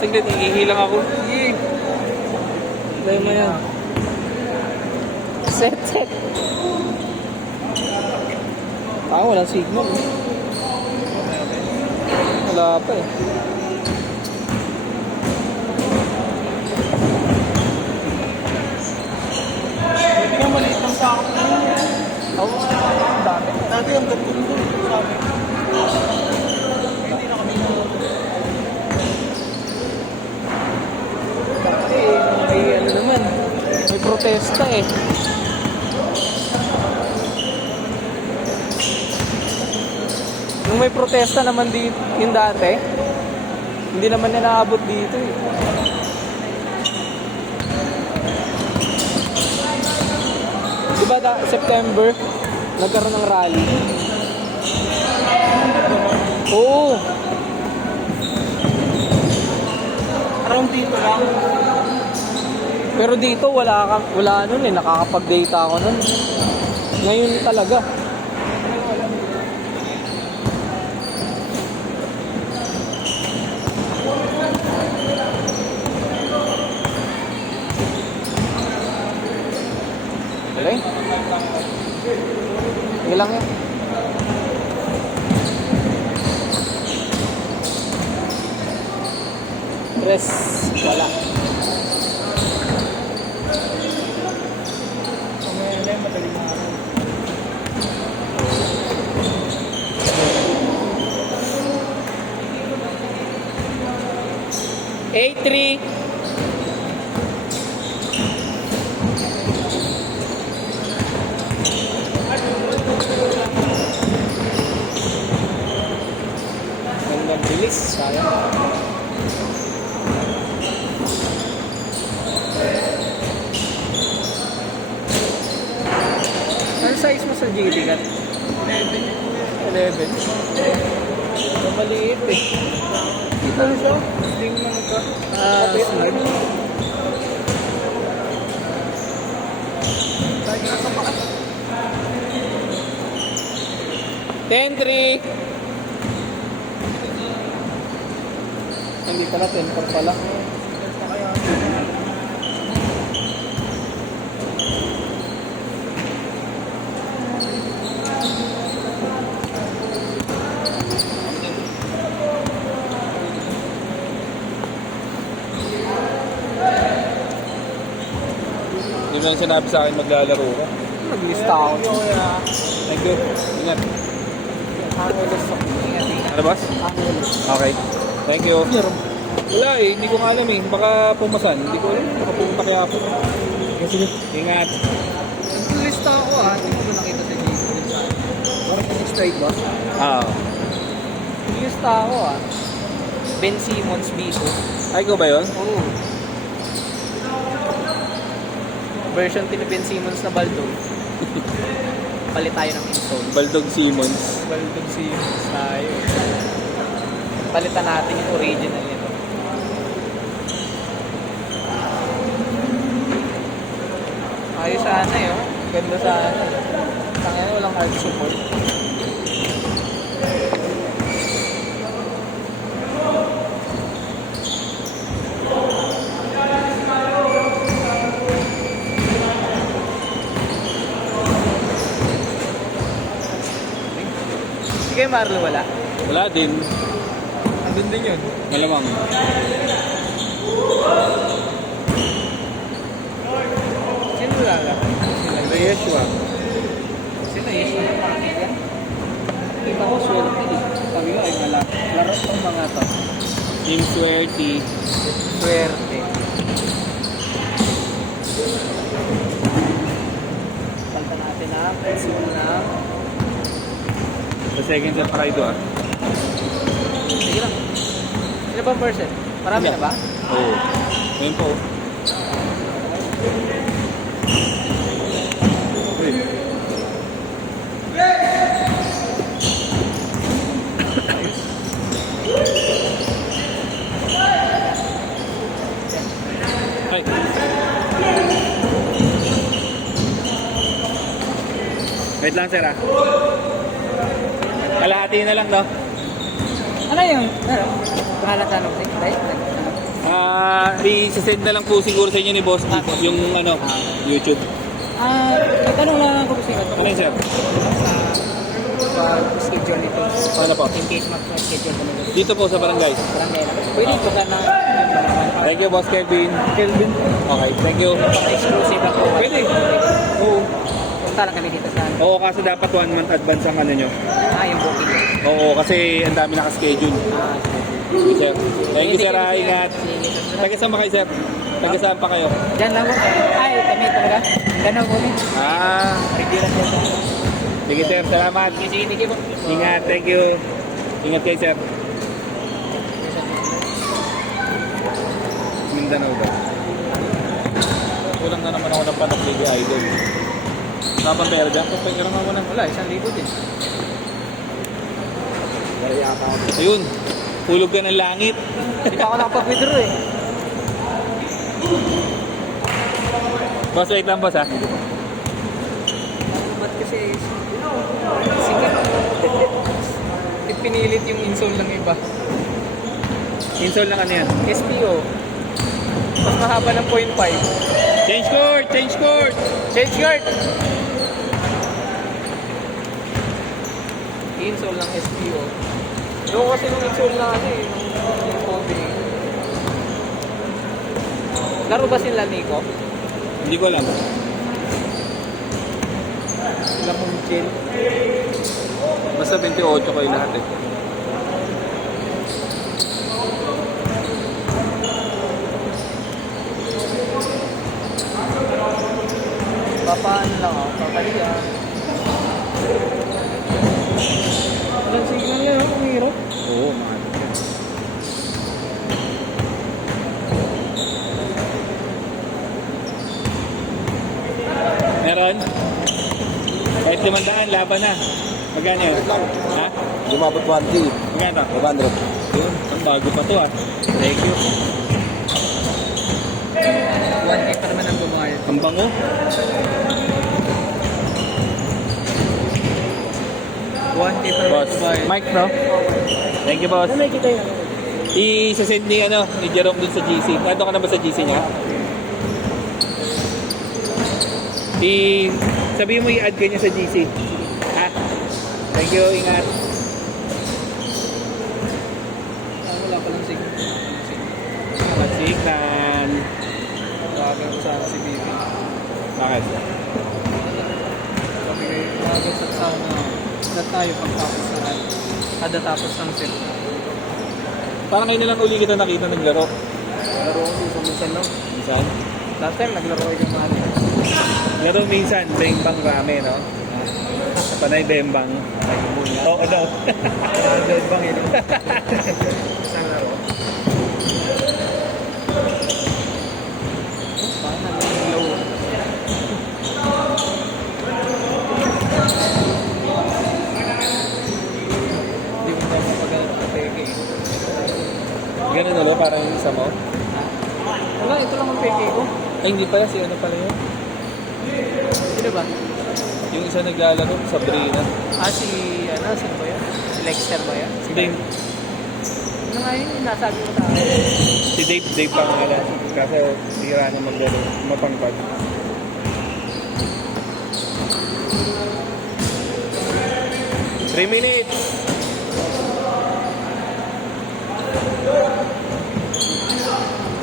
Singlet, ihilang ako. Sige. Tayo mo yan. Set. Walang signal. Wala pa eh. Hindi nga maliit lang sa akin. Oo, ang dami. Dati ang ganito nito sa amin. Hindi na kami. Kasi may ano naman, may protesta eh. Nung may protesta naman dito, yung dati, hindi naman na naabot dito eh. Diba September, nagkaroon ng rally? Oo. Around dito lang. Pero dito wala nun eh, nakakapag-data ako nun. Ngayon talaga. Galing. Ilang yan. Press, wala. Mamaya madaling na ako. A3. Gandang bilis, sayang. Ano size mo sa GT ka? 11. Maliit eh. Kita na siya. Sling na nagka. Slim. Tayo na sa pakat. 10-3. Hindi pala, 10-4 pala. Pa kaya. Hindi mo lang sinabi sa akin maglalaro ka. Naglista ako. Thank you. Ingat. Angelos ako. Ingat. Ano boss? Angelos. Okay. Thank you. Wala eh, hindi ko nga alam eh. Baka pumasan. Hindi ko alam. Baka pumunta kaya ako. Sige. Ingat. Lista ako hindi ko ba nakita sa Jason? Parang yung straight ba? Lista ako Ben Simmons Biko. Ay ko ba yun? Oo. Version ni Ben Simmons na Baldog. Palit tayo ng install. Baldog Simmons. Baldog Simmons tayo. Palitan natin yung original nito. Ayos sana yun. Ganda sana. Tangina walang hard support. Sige Marlo wala? Wala din. Andun din yun. Malamang. Sino wala lang? Sila Yeshua. Sino Yeshua ng pakita? Kita ko swerte eh. Sabi nga ay laro ng mga to. Team swerte. Swerte. Palta natin Sino na? Sa second set pa kayo Sige lang. Sino ba person? Marami na ba? Oo. Ngayon po. Uy. Ay. Wait lang, sir Kalahati na lang, no? Ano yung? Pangalan tanong? Sige, I-send na lang po siguro sa inyo ni Boss G yung ano, YouTube. Nagtanong lang ako kasi Ano yun, sir? sa schedule nito. Ano po? In case mag-schedule kami dito. Dito po sa barangay. Barangay lang. Pwede po ka na Thank you, Boss Kelvin. Kelvin. Okay, thank you. Exclusive ako. Pwede. Oo. Punta lang kami dito sa Oo, kasi dapat 1 month advance ang ano nyo. yung booking. Oo, kasi ang dami nakaschedule. Sige, sir. Thank you, sir. Ingat. Taga saan ba kayo, sir? Taga saan pa kayo? Diyan lang po. Ay, kami talaga. Ganaw po rin. Regular dyan. Sige, sir. Salamat. Sige po. Ingat. Thank you. Ingat kayo, sir. Mindanao ba? Kulang na naman ako ng panag-video idol. Wala pang pera dyan. Kung pera nga mo ng Wala, 1,000 din. ayun. Hulog ka ng langit. Hindi pa ako nakapag-withdraw eh. Boss, wait lang, boss, ha? Ba't kasi sikat. Pinilit yung insole ng iba. Insole lang ano yan? SPO. Mas mahaba ng 0.5. Change court! Change court! Change guard! Insole ng SPO. Yung kasi nung insole na ano eh, yung Kobe. Laro ba sila Nico? Hindi ko alam. Sila mong chill. Basta 28 kayo lahat eh. Papaano lang ako, papalian. Walang signal yan, umirot. Oo, man. Meron? Kahit 500, laban na. Magkano yun? Ha? Lumabot 1D. Magkano? 500. Yun, ang bago pa to ah. Thank you. 1K pa naman ang bumayad. Ang bango. 1K pa naman Boss. ang bumayad. Mike, bro. Thank you, boss. Ano kita yun? I-send ni, ano, ni Jerome dun sa GC. Nandun ka na ba sa GC niya? Sabihin mo i-add ka niya sa GC. Ha? Thank you, ingat. Wala pa lang signal. Magsignan. Tawagan ko sana si Bibi. Bakit? Sabi ko, tawagan sa sana. Na tayo pagtapos na ano. Kada tapos ng set. Parang ngayon na lang uli kita nakita ng laro. Laro ko sa minsan lang. Minsan? Last time naglaro ko yung mga Laro minsan, Bembang Rame, no? Panay Bembang. Oo daw. Dead bang yun. Isang laro. Parang nag-low. Hindi mo tayo mapagal sa peke. Ganun ulo, parang yung isa mo. Wala, ito lang ang peke ko. Ay, hindi pala. Si ano pala yun? Sino ba? Yung isa naglalaro, Sabrina. Sino ba yan? Si Lexter ba yan? Si Dave. Ano nga yun? Nasabi ko sa akin. Si Dave pa nga lang. Kaso, tira na maglaro. Mapangpad. Three minutes!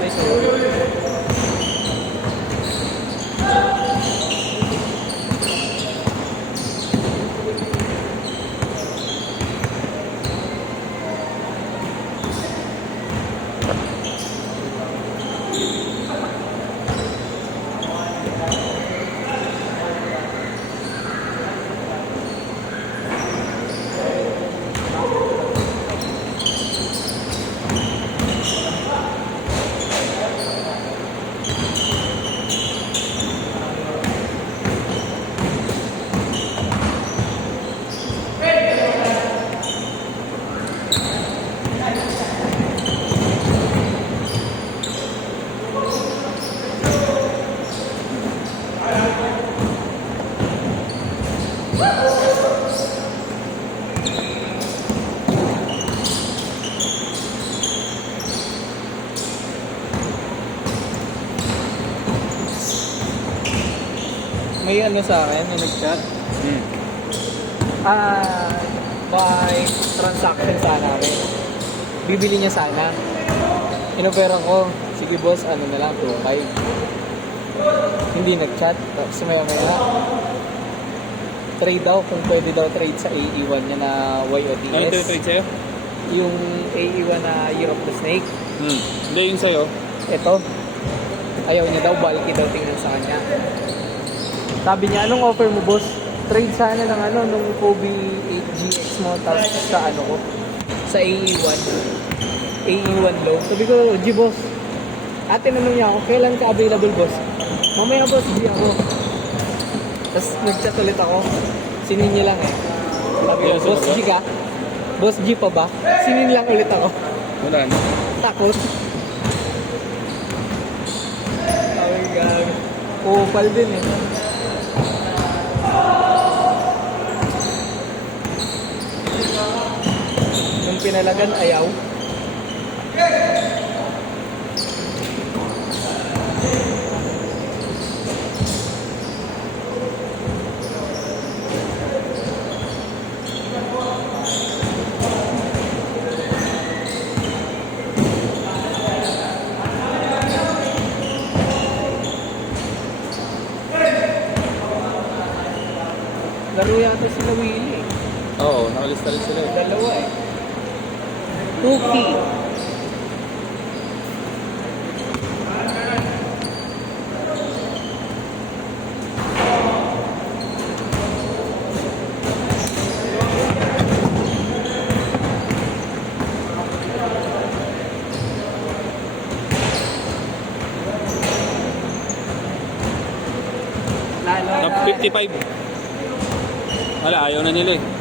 Nice. may ano sa akin na nag-chat. Hmm. By transaction sana kami. Bibili niya sana. Inoferan ko, sige boss, ano na lang, 2.5. Hindi nag-chat. Tapos maya-maya, trade daw, kung pwede daw trade sa AE1 niya na YOTS. Ano ito yung trade sa'yo? Yung AE1 na Year of the Snake. Hindi yung sa'yo. Ito. Ayaw niya daw, bulky daw tingnan sa kanya. Sabi niya, anong offer mo boss? Trade sana ng ano, nung Kobe 8GX mo, tapos sa ano ko, sa AE1. AE1 low. Sabi ko, G boss, ate naman niya ako, kailan ka available boss? Mamaya boss, G ako. Tapos nag-chat ulit ako, sinin niya lang eh. Sabi ko, Yes, boss ano ba? G ka? Boss G pa ba? Sinin lang ulit ako. Wala na. Takot. Oh my God. Kupal din eh. Nung pinalagan, ayaw. Laro yata sila Willie eh. Oo, nakalista rin sila eh. Dalawa eh. Cookie. Lalo Top na 55. Wala, ayaw na nila eh.